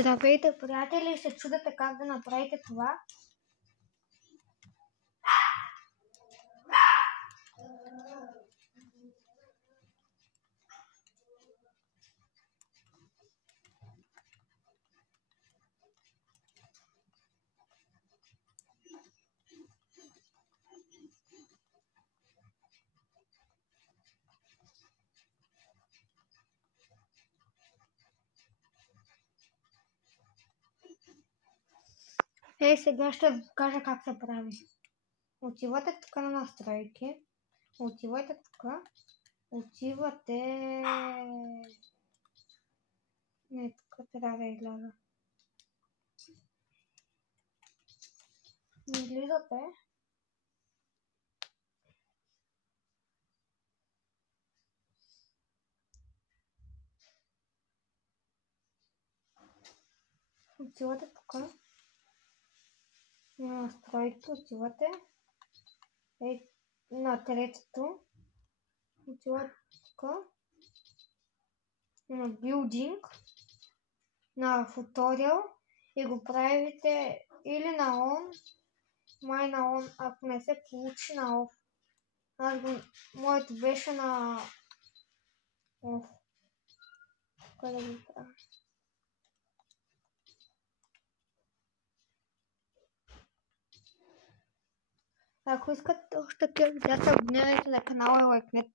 Здравейте, приятели! Се чудете как да направите това? Сега ще ви кажа как се прави. Отивате тук на настройки, отивате тук, отивате... Не, тук трябва да изляза. Излизате. Отивате тук. На настройки отивате. На третото. Отивате тук. На билдинг. На туториал. И го правите или на on, май на on, ако не се получи на off. Моето беше на off. Къде да го правя? Ако искате още такива видеа, се абонирайте на канала и лайкнете.